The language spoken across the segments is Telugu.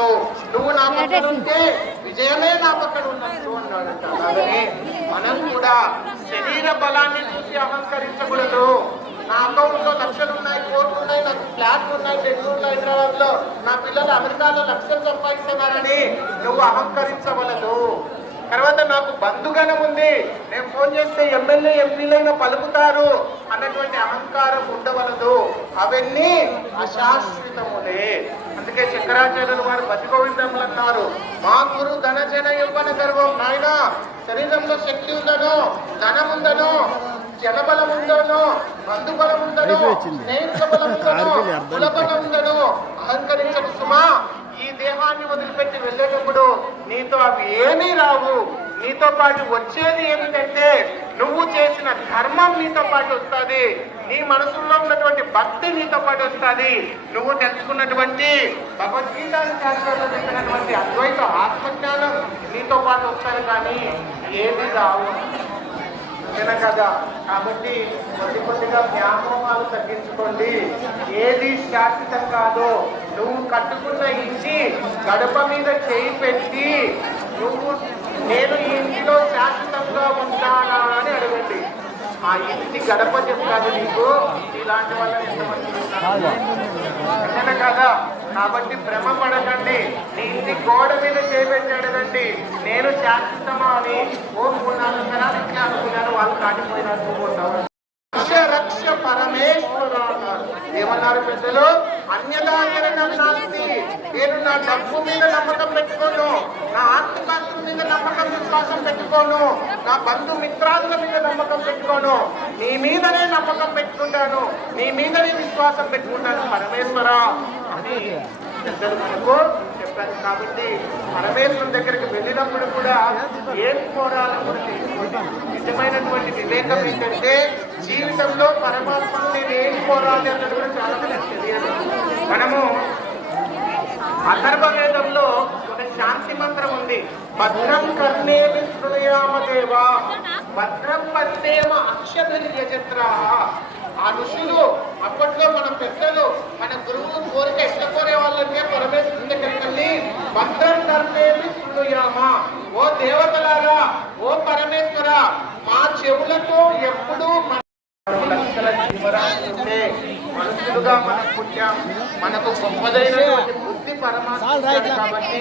ఉన్నట్లు నువ్వు నా పక్కన ఉంటే విజయమే నా పక్కన ఉన్నట్లు అన్నాడు అలాగనే మనం కూడా శరీర బలాన్ని చూసి అహంకరించకూడదు నా అకౌంట్లో లక్షలు ఉన్నాయి కోట్లు ఉన్నాయి నాకు ఫ్లాట్లు ఉన్నాయి బెంగళూరు హైదరాబాద్లో నా పిల్లలు అమెరికాలో లక్షలు సంపాదిస్తున్నారని నువ్వు అహంకరించవలదు. తర్వాత నాకు బంధుగణం ఉంది. నేను ఫోన్ చేస్తే ఎమ్మెల్యే ఎంపీలైనా పలుకుతారు అన్నటువంటి అహంకారం ఉండవలదు. అవన్నీ అశాశ్వతములే అందుకే శంకరాచార్యులు వారు బతిగోవిందములు అన్నారు. మా గురు ధనజన యువన గర్వం నాయన. శరీరంలో శక్తి ఉందనో. జనబలం ఉందనో స్నేహితుల బలం ఉందనో కుల బలం సుమా. ఈ దేహాన్ని వదిలిపెట్టి వెళ్ళేటప్పుడు నీతో అవి ఏమీ రావు. నీతో పాటు వచ్చేది ఏమిటంటే నువ్వు చేసిన ధర్మం నీతో పాటు వస్తుంది. నీ మనసులో ఉన్నటువంటి భక్తి నీతో పాటు వస్తుంది. నువ్వు తెలుసుకున్నటువంటి భగవద్గీత శాస్త్రంలో చెప్పినటువంటి అద్వైత ఆత్మజ్ఞానం నీతో పాటు వస్తుంది కానీ ఏమీ రావు. అంతేనా కదా. కాబట్టి కొద్ది కొద్దిగా వ్యామోహాలు తగ్గించుకోండి. ఏది శాశ్వతం కాదో. నువ్వు కట్టుకున్న ఇంటి గడప మీద చేయి పెట్టి నువ్వు నేను ఈ ఇంటిలో శాశ్వతంగా ఉంటానా అని అడగండి. ఆ ఇంటి గడప చెప్తాను నీకు. ఇలాంటి వల్ల ఎంతమంది కదా. కాబట్టి భ్రమ పడకండి. నీ ఇంటి గోడ మీద చేపెట్టి నేను శాశ్వతమా అని ఓ మూడు నాలుగు తరాలు ఇచ్చి అనుకున్నారు వాళ్ళు కాటిపోయినారు అనుకుంటారు రక్ష రక్ష పరమేశ్వర అన్నారు ఏమన్నారు పెద్దలు అన్యదాచరణ నాస్తి నేను నా డబ్బు మీద నమ్మకం పెట్టుకోను నా ఆస్తిపాస్తుల మీద నమ్మకం విశ్వాసం పెట్టుకోను. నా బంధుమిత్రాదుల మీద నమ్మకం పెట్టుకోను. నీ మీదనే నమ్మకం పెట్టుకుంటాను. నీ మీదనే విశ్వాసం పెట్టుకుంటాను. పరమేశ్వర అని పెద్దలు మనకు చెప్పారు. కాబట్టి పరమేశ్వరుని దగ్గరికి వెళ్ళినప్పుడు కూడా ఏం కోరాలో కూడా నిజమైనటువంటి వివేకం ఏంటంటే జీవితంలో పరమాత్మని నేను ఏం కోరాలి అన్నది కూడా చాలా తెలియదు. మనము అథర్వ వేదంలో శాంతి మంత్రం ఉంది. భద్రం కర్ణే విష్ణుయామదేవ భద్రం పద్మేమ అక్షధరి యజత్ర ఆ ఋషులు అప్పట్లో మన పెద్దలు మన గురువులు కోరిక ఎట్లా కోరే వాళ్ళంటే పరమేశ్వరుని దగ్గరికి భద్రం కర్ణే విష్ణుయామ ఓ దేవతలారా ఓ పరమేశ్వర మా చెవులతో ఎప్పుడూ మన లక్షల మనుషులుగా మనం పుట్టాం. మనకు గొప్పదైనటువంటి బుద్ధి పరమాత్మ కాబట్టి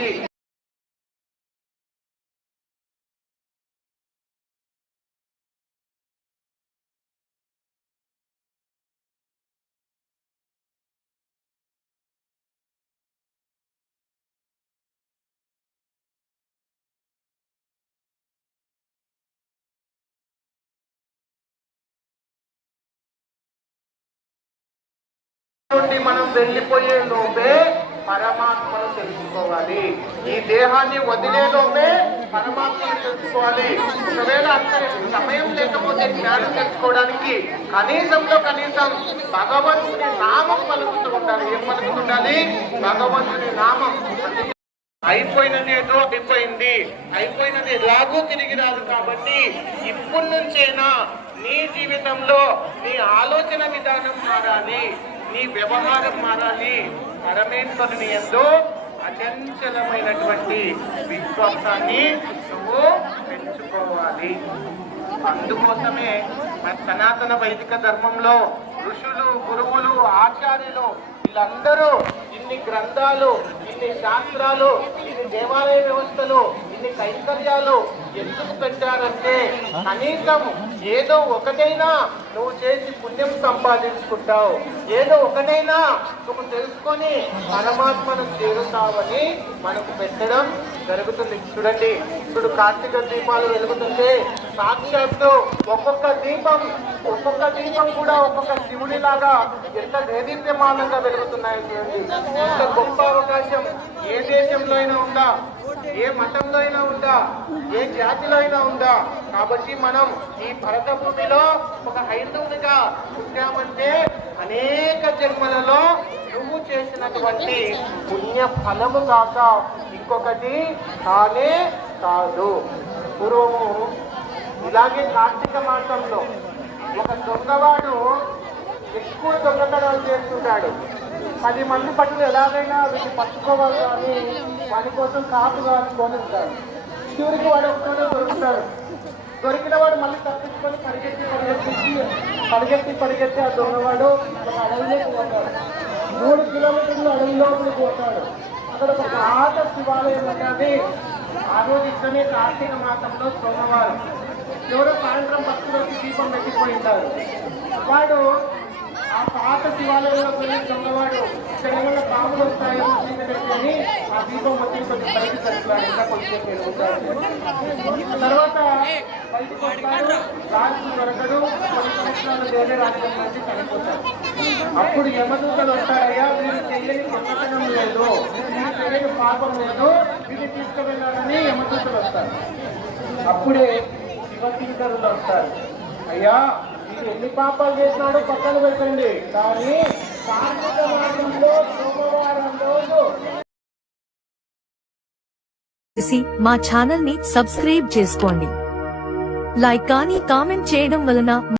నుండి మనం వెళ్ళిపోయే లోపే పరమాత్మను తెలుసుకోవాలి. ఈ దేహాన్ని వదిలే లోపే పరమాత్మను తెలుసుకోవాలి. ఒకవేళ అంత సమయం లేకపోతే జ్ఞానం తెలుసుకోవడానికి కనీసంలో కనీసం భగవంతుని నామం పలుకుతూ ఉండాలి. ఏం పలుకుతూ ఉండాలి? భగవంతుని నామం. అయిపోయినది ఏదో అయిపోయింది. అయిపోయినది ఎలాగూ తిరిగి రాదు కాబట్టి ఇప్పటి నుంచైనా నీ జీవితంలో నీ ఆలోచన విధానం మారాలి. నీ వ్యవహారం మారాలి. పరమేశ్వరుని ఎందు అచంచలమైనటువంటి విశ్వాసాన్ని నువ్వు పెంచుకోవాలి. అందుకోసమే మన సనాతన వైదిక ధర్మంలో ఋషులు గురువులు ఆచార్యులు వీళ్ళందరూ ఇన్ని గ్రంథాలు ఇన్ని శాస్త్రాలు ఇన్ని దేవాలయ వ్యవస్థలు ఇన్ని కైంకర్యాలు ఎందుకు పెట్టారంటే కనీసం ఏదో ఒకటైనా నువ్వు చేసి పుణ్యం సంపాదించుకుంటావు. ఏదో ఒకటైనా నువ్వు తెలుసుకొని పరమాత్మను చేరుతావని మనకు పెట్టడం జరుగుతుంది. చూడండి ఇప్పుడు కార్తీక దీపాలు వెలుగుతుంటే సాక్షాత్తు ఒక్కొక్క దీపం ఒక్కొక్క దీపం కూడా ఒక్కొక్క శివుని లాగా ఎంత దేదీప్యమానంగా వెలుగుతున్నాయి చూడండి. ఎంత గొప్ప అవకాశం. ఏ దేశంలో అయినా ఉందా? ఏ మతంలో అయినా ఉందా? ఏ జాతిలో అయినా ఉందా? కాబట్టి మనం ఈ భరత భూమిలో ఒక హైందవునిగా పుట్టామంటే అనేక జన్మలలో నువ్వు చేసినటువంటి పుణ్య ఫలము కాక ఇంకొకటి కానే కాదు. పూర్వము ఇలాగే కార్తీక మాసంలో ఒక దొంగవాడు ఎక్కువ దొంగతనాలు చేస్తుంటాడు. పది మంది పట్టులు ఎలాగైనా వీటిని పట్టుకోవాలి కానీ వాటి కోసం కాపు కాసుకొని ఉంటారు చివరికి వాడు ఒక్కడే దొరుకుతాడు. దొరికిన వాడు మళ్ళీ తప్పించుకొని పరిగెత్తి పరిగెత్తించి పరిగెత్తి పరిగెత్తి ఆ దొంగవాడు ఒక అడవిలోకి పోతాడు. మూడు కిలోమీటర్లు అడవిలోకి పోతాడు. అక్కడ ఒక పాత శివాలయం ఉన్నది ఆ రోజు ఇక్కడనే కార్తీక మాసంలో సోమవారం ఎవరో సాయంత్రం భక్తులు వచ్చి దీపం పెట్టిపోయింటారు వాడు ఆ పాత శివాలయంలో వెళ్ళి దొంగవాడు ఇక్కడ ఏమైనా పాములు వస్తాయో అని ఆ దీపం వచ్చి కొంచెం బయటకు కలుపుతాడు ఇంకా కొంచెం తర్వాత బయటకు వస్తాడు రాజు దొరకడు కొన్ని సంవత్సరాలు వేరే రాజ్యం నుంచి చనిపోతాడు అప్పుడు యమదూతలు వస్తారయ్యా మీరు చెయ్యని దొంగతనం లేదు. మీరు చెయ్యని పాపం లేదు. మీరు తీసుకువెళ్ళాలని యమదూతలు వస్తారు. అప్పుడే శివకింకరులు వస్తారు. అయ్యా మీరు ఎన్ని పాపాలు చేసినాడో పక్కన పెట్టండి. కానీ కార్తీక మాసంలో సోమవారం రోజు చేసి మా ఛానల్ని సబ్స్క్రైబ్ చేసుకోండి. లైక్ కానీ కామెంట్ చేయడం వలన